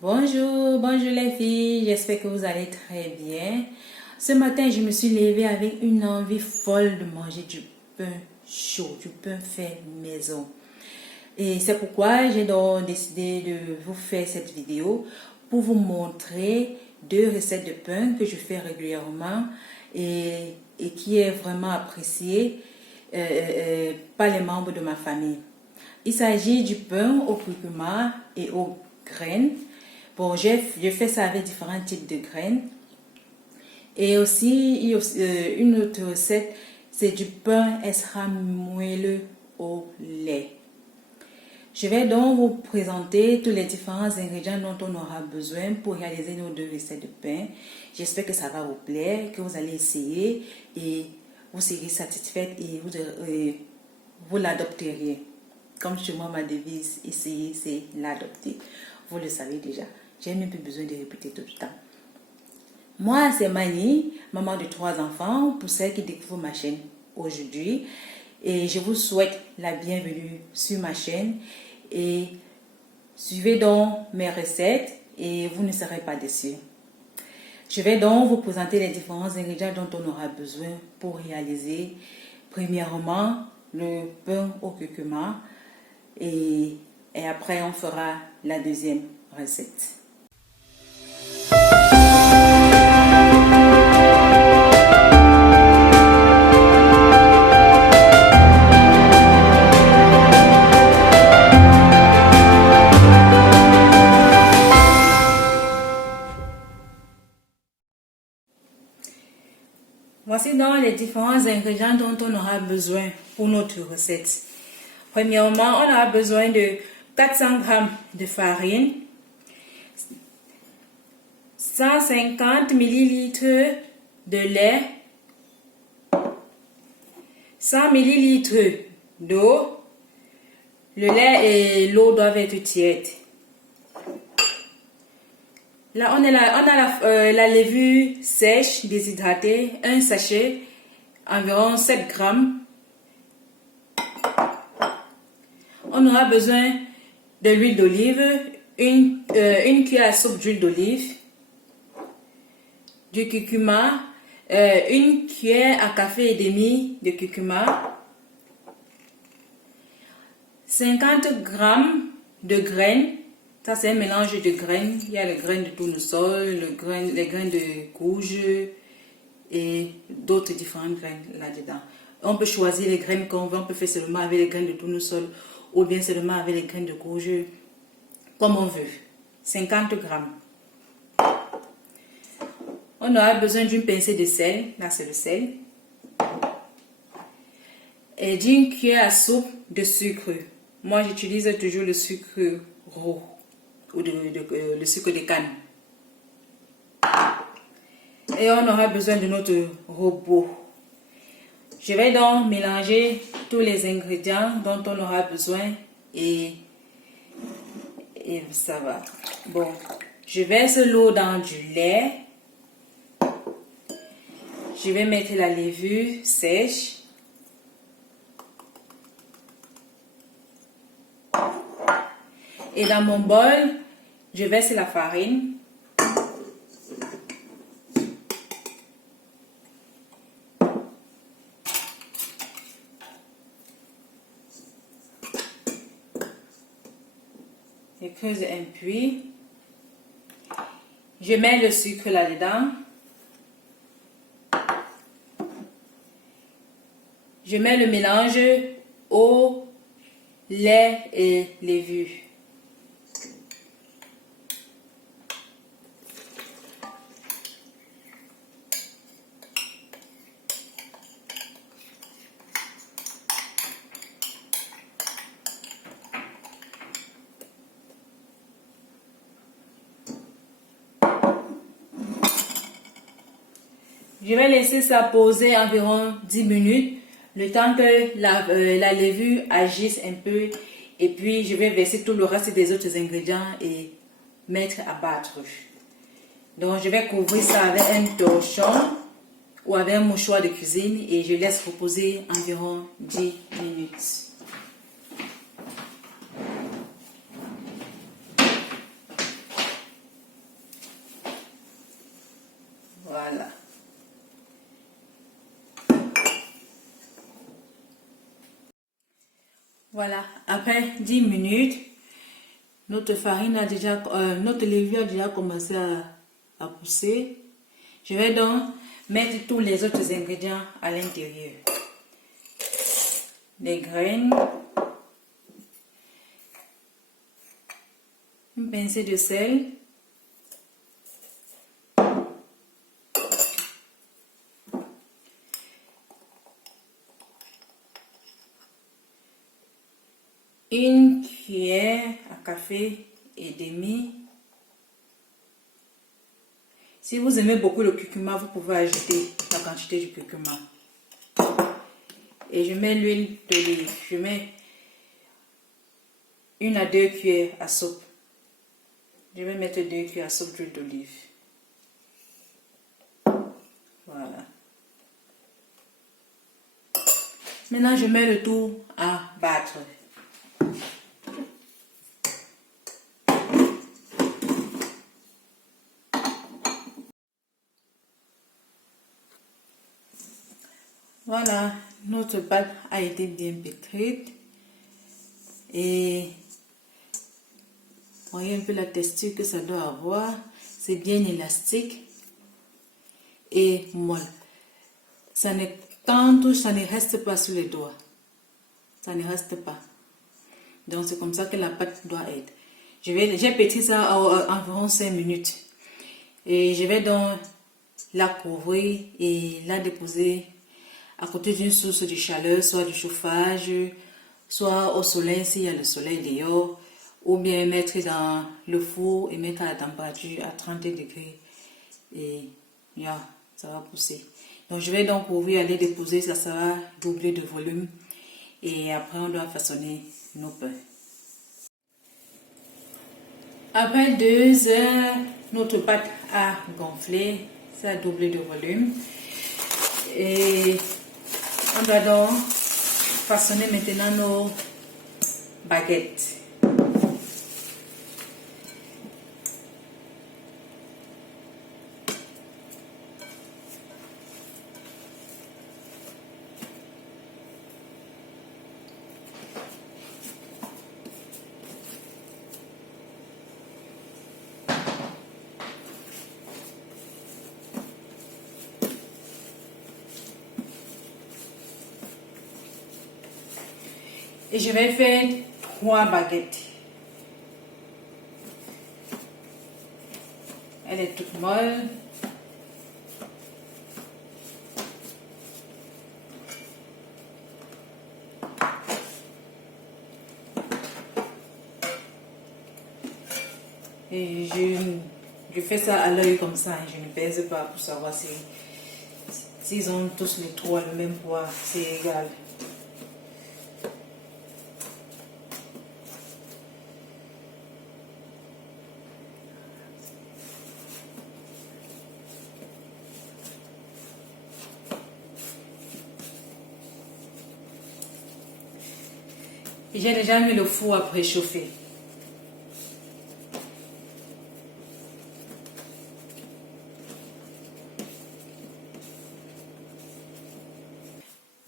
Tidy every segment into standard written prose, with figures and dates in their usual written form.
Bonjour, bonjour les filles, j'espère que vous allez très bien. Ce matin, je me suis levée avec une envie folle de manger du pain chaud, du pain fait maison. Et c'est pourquoi j'ai donc décidé de vous faire cette vidéo pour vous montrer deux recettes de pain que je fais régulièrement et qui est vraiment appréciée par les membres de ma famille. Il s'agit du pain au curcuma et aux graines. Bon, je fais ça avec différents types de graines. Et aussi, il y a une autre recette, c'est du pain extra moelleux au lait. Je vais donc vous présenter tous les différents ingrédients dont on aura besoin pour réaliser nos deux recettes de pain. J'espère que ça va vous plaire, que vous allez essayer et vous serez satisfaite et vous l'adopterez. Comme chez moi, ma devise, essayer, c'est l'adopter. Vous le savez déjà. J'ai même plus besoin de répéter tout le temps. Moi, c'est Mani, maman de 3 enfants, pour celles qui découvrent ma chaîne aujourd'hui. Et je vous souhaite la bienvenue sur ma chaîne. Et suivez donc mes recettes et vous ne serez pas déçus. Je vais donc vous présenter les différents ingrédients dont on aura besoin pour réaliser, premièrement, le pain au curcuma. Et après, on fera la deuxième recette. Voici donc les différents ingrédients dont on aura besoin pour notre recette. Premièrement, on aura besoin de 400 g de farine, 150 ml de lait, 100 ml d'eau. Le lait et l'eau doivent être tièdes. Là, on a la levure sèche, déshydratée, un sachet, environ 7 grammes. On aura besoin de l'huile d'olive, une cuillère à soupe d'huile d'olive, du curcuma, une cuillère à café et demi de curcuma, 50 g de graines. Ça, c'est un mélange de graines. Il y a les graines de tournesol, les graines de courge et d'autres différentes graines là-dedans. On peut choisir les graines qu'on veut. On peut faire seulement avec les graines de tournesol ou bien seulement avec les graines de courge, comme on veut. 50 g. On aura besoin d'une pincée de sel. Là, c'est le sel. Et d'une cuillère à soupe de sucre. Moi, j'utilise toujours le sucre roux ou le sucre de canne. Et on aura besoin de notre robot. Je vais donc mélanger tous les ingrédients dont on aura besoin et ça va. Bon, je verse l'eau dans du lait. Je vais mettre la levure sèche. Et dans mon bol, je verse la farine. Je creuse un puits. Je mets le sucre là-dedans. Je mets le mélange eau, lait et levure. Je vais laisser ça poser environ 10 minutes, le temps que la levure agisse un peu. Et puis, je vais verser tout le reste des autres ingrédients et mettre à battre. Donc, je vais couvrir ça avec un torchon ou avec un mouchoir de cuisine et je laisse reposer environ 10 minutes. Voilà, après 10 minutes, notre farine a déjà, notre levure a déjà commencé à pousser. Je vais donc mettre tous les autres ingrédients à l'intérieur. Les graines, une pincée de sel, une cuillère à café et demi. Si vous aimez beaucoup le curcuma, vous pouvez ajouter la quantité du curcuma. Et je mets l'huile d'olive. Je mets 1 à 2 cuillères à soupe. Je vais mettre 2 cuillères à soupe d'huile d'olive. Voilà. Maintenant, je mets le tout à battre. Voilà, notre pâte a été bien pétrie. Et voyez un peu la texture que ça doit avoir. C'est bien élastique et molle. Ça ne, quand on touche, ça ne reste pas sur les doigts. Ça ne reste pas. Donc c'est comme ça que la pâte doit être. J'ai pétri ça à environ 5 minutes. Et je vais donc la couvrir et la déposer à côté d'une source de chaleur, soit du chauffage, soit au soleil s'il y a le soleil dehors, ou bien mettre dans le four et mettre à la température à 30 degrés. Et ça va pousser. Donc je vais donc ouvrir, aller déposer, ça va doubler de volume. Et après on doit façonner nos pains. Après 2 heures, notre pâte a gonflé, ça a doublé de volume. Et on doit donc façonner maintenant nos baguettes. Et je vais faire 3 baguettes. Elle est toute molle. Et je fais ça à l'œil comme ça. Je ne pèse pas pour savoir s'ils ont tous les 3 le même poids. C'est égal. J'ai déjà mis le four à préchauffer.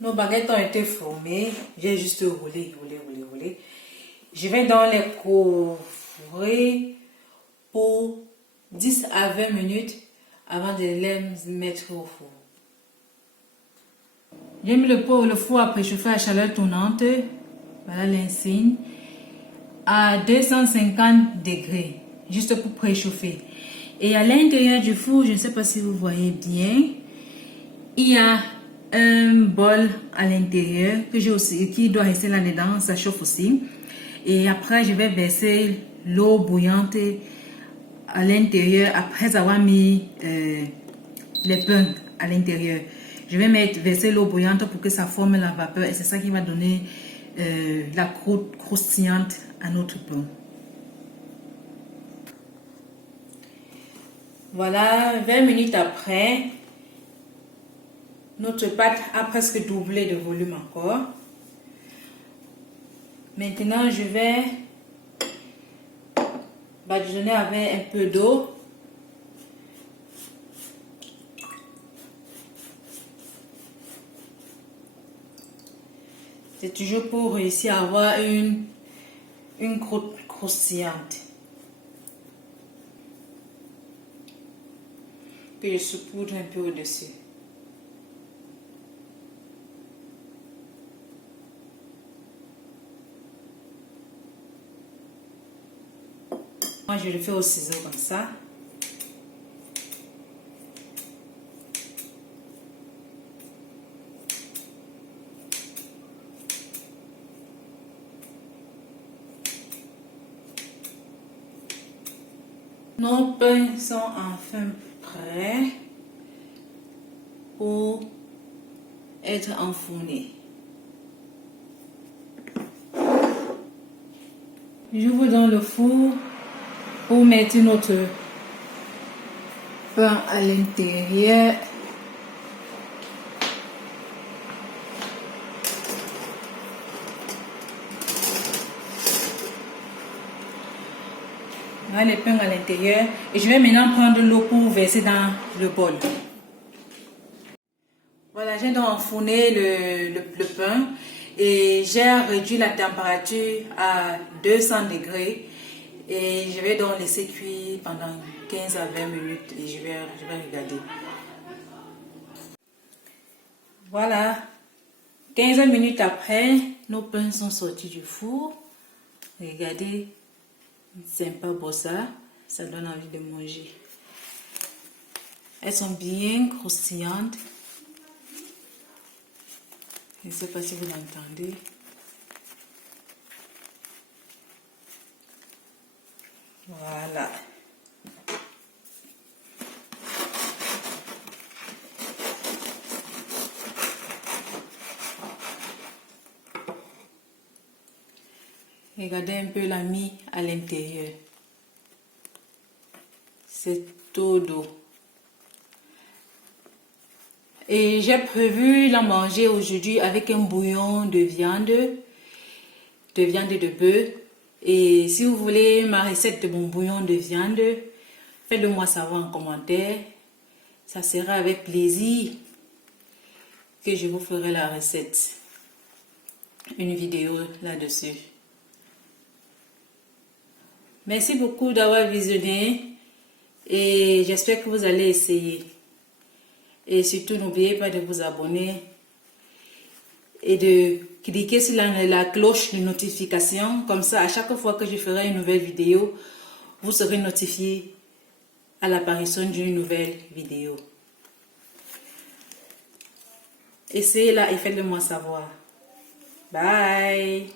Nos baguettes ont été formées. J'ai juste roulé. Je vais donc les couvrir pour 10 à 20 minutes avant de les mettre au four. J'ai mis le four à préchauffer à chaleur tournante. Voilà l'insigne. À 250 degrés. Juste pour préchauffer. Et à l'intérieur du four, je ne sais pas si vous voyez bien, il y a un bol à l'intérieur que j'ai aussi, qui doit rester là-dedans. Ça chauffe aussi. Et après, je vais verser l'eau bouillante à l'intérieur après avoir mis les pains à l'intérieur. Je vais verser l'eau bouillante pour que ça forme la vapeur et c'est ça qui va donner la croûte croustillante à notre pain. Voilà, 20 minutes après, notre pâte a presque doublé de volume encore. Maintenant, je vais badigeonner avec un peu d'eau. C'est toujours pour réussir à avoir une croûte croustillante. Que je saupoudre un peu au-dessus. Moi, je le fais au ciseau comme ça. Nos pains sont enfin prêts pour être enfournés. J'ouvre dans le four pour mettre notre pain à l'intérieur. Voilà les pains à l'intérieur. Et je vais maintenant prendre l'eau pour verser dans le bol. Voilà, j'ai donc enfourné le pain et j'ai réduit la température à 200 degrés. Et je vais donc laisser cuire pendant 15 à 20 minutes et je vais regarder. Voilà, 15 minutes après, nos pains sont sortis du four. Regardez, sympa bossa, ça donne envie de manger. Elles sont bien croustillantes. Je ne sais pas si vous l'entendez. Voilà. Regardez un peu la mie à l'intérieur. C'est tout doux. Et j'ai prévu la manger aujourd'hui avec un bouillon de viande de bœuf. Et si vous voulez ma recette de mon bouillon de viande, faites-le moi savoir en commentaire. Ça sera avec plaisir que je vous ferai la recette. Une vidéo là-dessus. Merci beaucoup d'avoir visionné et j'espère que vous allez essayer. Et surtout, n'oubliez pas de vous abonner et de cliquer sur la cloche de notification. Comme ça, à chaque fois que je ferai une nouvelle vidéo, vous serez notifié à l'apparition d'une nouvelle vidéo. Essayez-la et faites-le moi savoir. Bye!